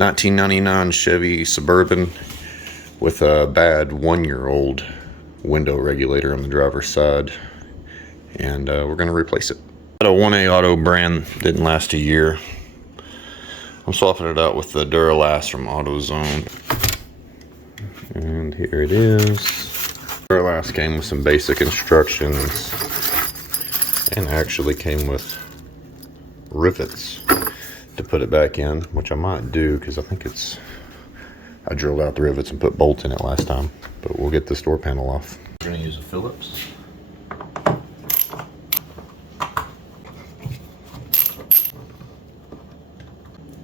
1999 Chevy Suburban with a bad 1-year-old window regulator on the driver's side, and we're going to replace it. A 1A Auto brand, didn't last a year. I'm swapping it out with the Duralast from Autozone, and here it is. Duralast came with some basic instructions and actually came with rivets to put it back in, which I might do because I think I drilled out the rivets and put bolts in it last time, but we'll get this door panel off. We're going to use a Phillips.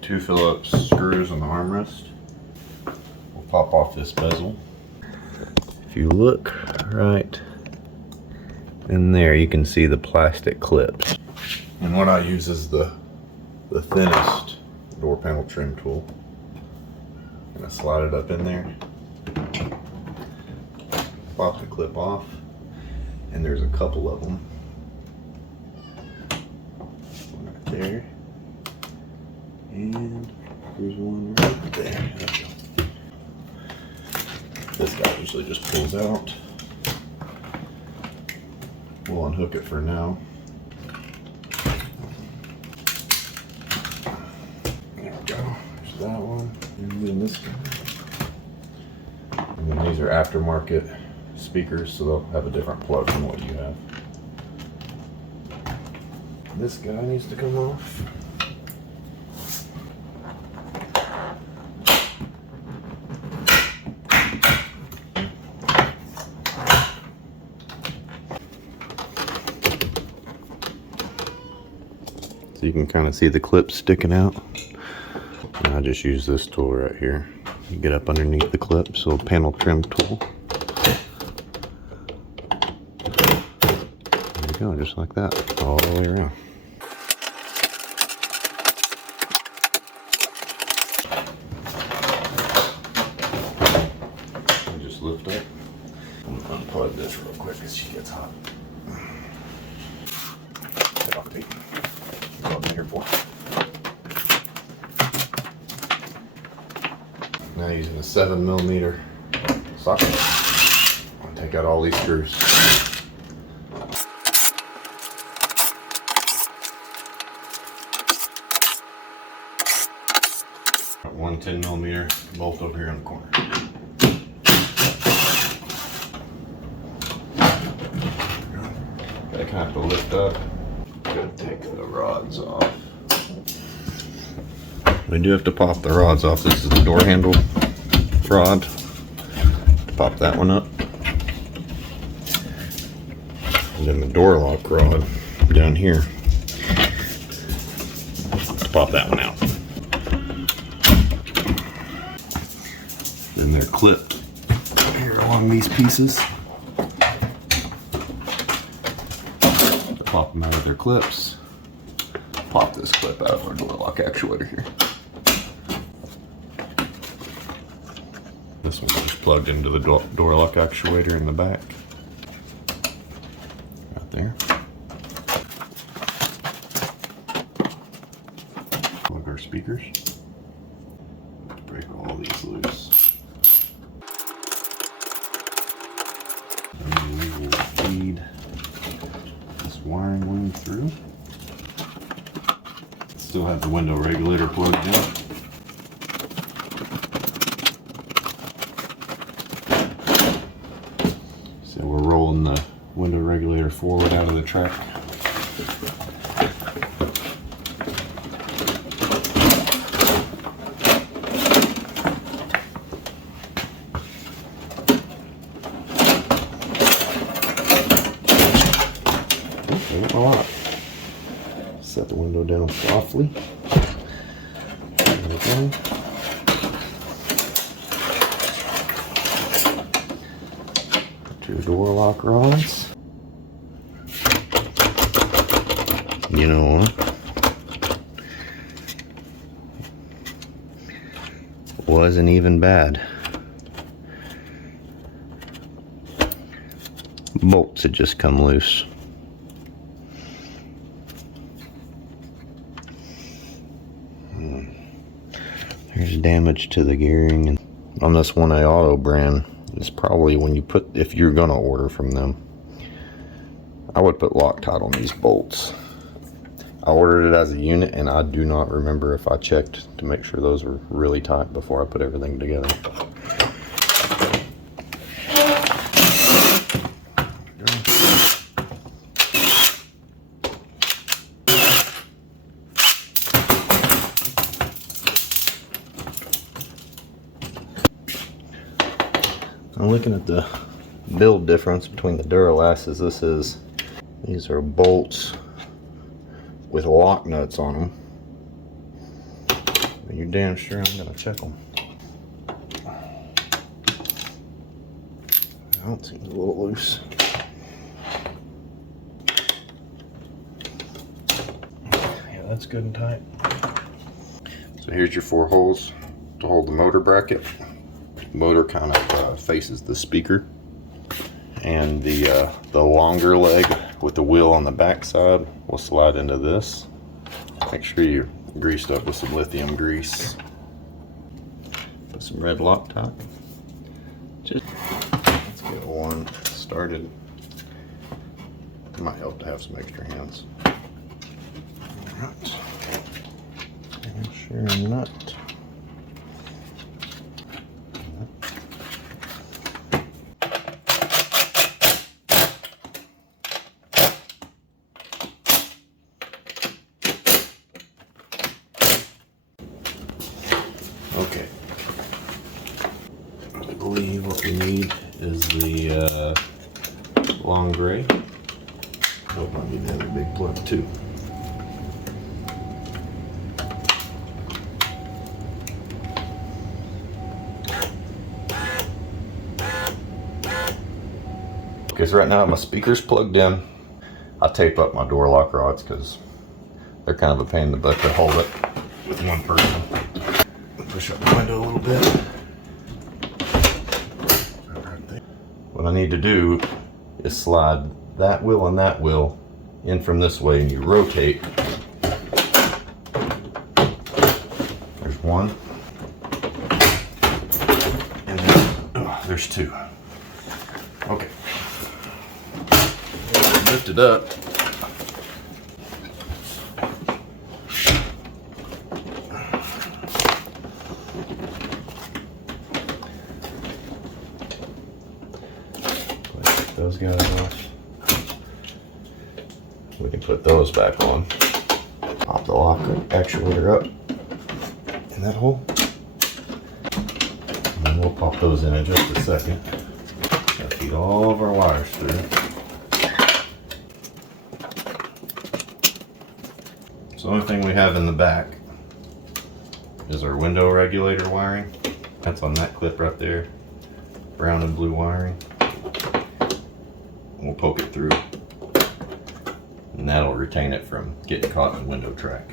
Two Phillips screws on the armrest. We'll pop off this bezel. If you look right in there, you can see the plastic clips. And what I use is the thinnest door panel trim tool. I'm gonna slide it up in there, pop the clip off, and there's a couple of them. One right there, and there's one right there. This guy usually just pulls out. We'll unhook it for now. There we go. There's that one. And then this guy. And then these are aftermarket speakers, so they'll have a different plug from what you have. This guy needs to come off. So you can kind of see the clips sticking out. And I just use this tool right here. You get up underneath the clip, so panel trim tool. There you go, just like that, all the way around. I just lift up. I'm gonna unplug this real quick as she gets hot. Get off tape. What I'm here for. Now using a 7mm socket, I'll take out all these screws. Got one 10mm bolt over here in the corner. Gotta kind of lift up. Gotta take the rods off. We do have to pop the rods off. This is the door handle rod. Pop that one up. And then the door lock rod down here. To pop that one out. Then they're clipped here along these pieces. To pop them out of their clips. Pop this clip out of our door lock actuator here. This one's just plugged into the door lock actuator in the back. Right there. Plug our speakers. Break all these loose. And we will feed this wiring loom through. Still have the window regulator plugged in. So we're rolling the window regulator forward out of the track. Set the window down softly. There we go. Two door lock rods. You know what? Wasn't even bad. Bolts had just come loose. There's damage to the gearing. And on this 1A Auto brand, it's probably when you put, if you're gonna order from them, I would put Loctite on these bolts. I ordered it as a unit, and I do not remember if I checked to make sure those were really tight before I put everything together. I'm looking at the build difference between the Duralast. These are bolts with lock nuts on them. But you're damn sure I'm gonna check them. That seems a little loose. Yeah, that's good and tight. So here's your 4 holes to hold the motor bracket. The motor kind of faces the speaker, and the longer leg with the wheel on the back side will slide into this. Make sure you're greased up with some lithium grease. Put some red Loctite. Let's get one started. It might help to have some extra hands. Alright. And sure nut. Okay, I believe what we need is the long gray. Oh, I need another big plug too. Okay, so right now my speaker's plugged in. I tape up my door lock rods because they're kind of a pain in the butt to hold it with one person. Push up the window a little bit. What I need to do is slide that wheel and that wheel in from this way, and you rotate. There's one. And then there's 2. Okay. Lift it up. Those guys off. We can put those back on. Pop the lock actuator up in that hole. And then we'll pop those in just a second. Gotta feed all of our wires through. So the only thing we have in the back is our window regulator wiring. That's on that clip right there. Brown and blue wiring. We'll poke it through, and that'll retain it from getting caught in the window track.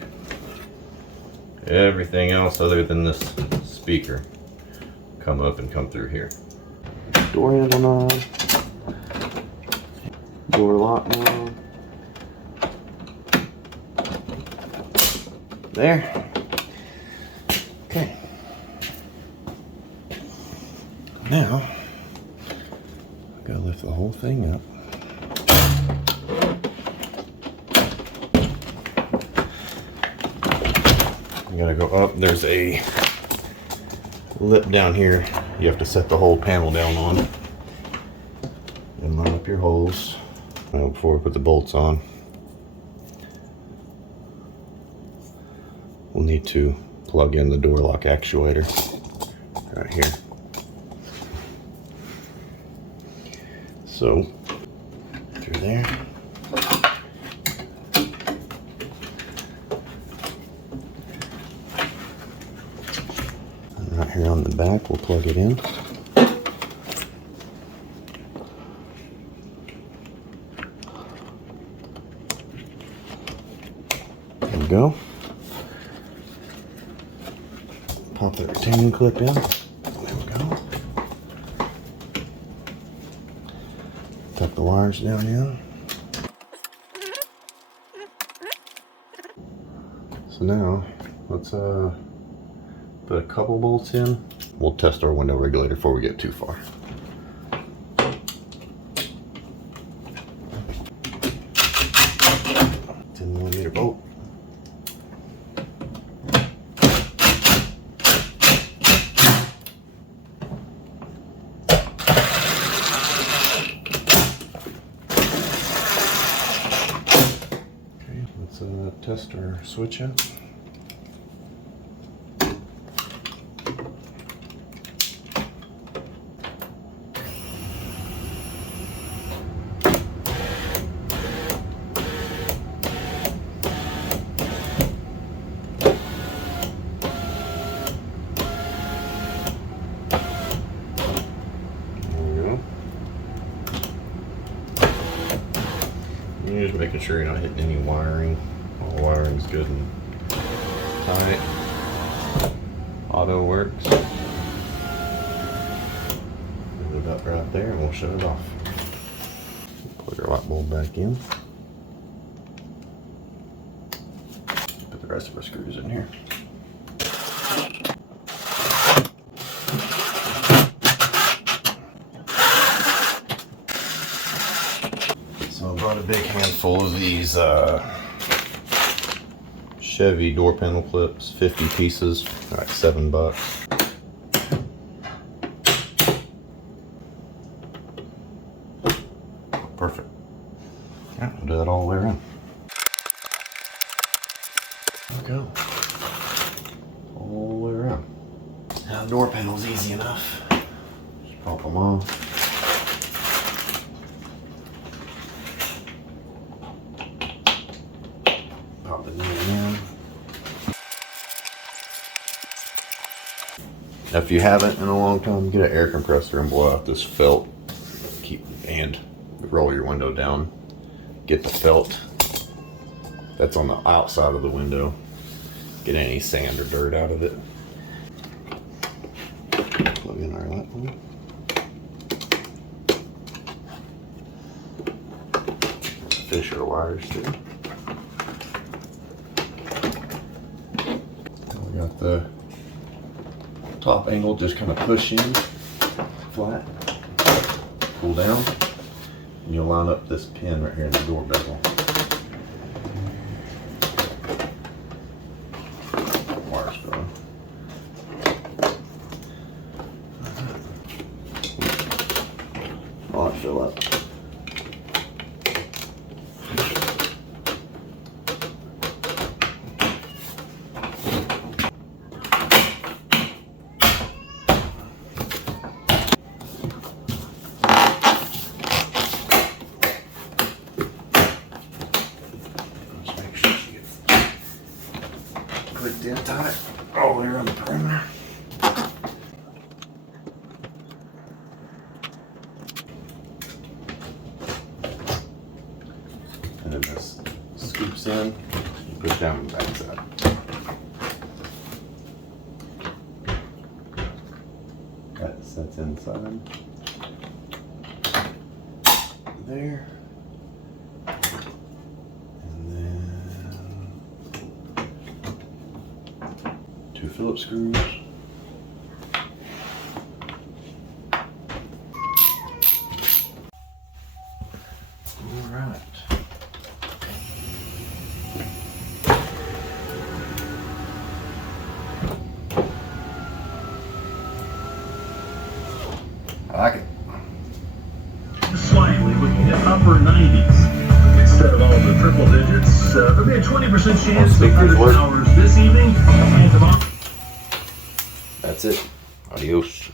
Everything else other than this speaker come up and come through here. Door handle knob, door lock knob. There. Okay. Now I gotta lift the whole thing up. You gotta go up. There's a lip down here you have to set the whole panel down on. And line up your holes before we put the bolts on. We'll need to plug in the door lock actuator right here. So through there. Right here on the back, we'll plug it in. There we go. Pop the retaining clip in. There we go. Tuck the wires down in. So now, let's Put a couple bolts in. We'll test our window regulator before we get too far. 10mm bolt. Okay, let's test our switch up. You're just making sure you're not hitting any wiring. All the wiring's good and tight. Auto works. Move it up right there and we'll shut it off. Plug our light bulb back in. Put the rest of our screws in here. So I brought a big handful of these Chevy door panel clips, 50 pieces, like $7. Perfect. Yeah, we'll do that all the way around. There we go. All the way around. Now the door panel's easy enough. Just pop them off. Pop it in. Now, if you haven't in a long time, get an air compressor and blow out this felt. And roll your window down. Get the felt that's on the outside of the window. Get any sand or dirt out of it. Plug in our light bulb. Fish our wires too. We got the top angle, just kind of push in flat, pull down, and you'll line up this pin right here in the door bezel. Wire's going. I'll let it fill up. Clicked in tight all the way around the perimeter. And then this scoops in and push down on the back side. That sets inside. There. Two Phillips screws. All right. I like it. Slightly, we can hit upper 90s. Instead of all the triple digits, there'll be a 20% chance of thunderstorms this evening. That's it. Adios.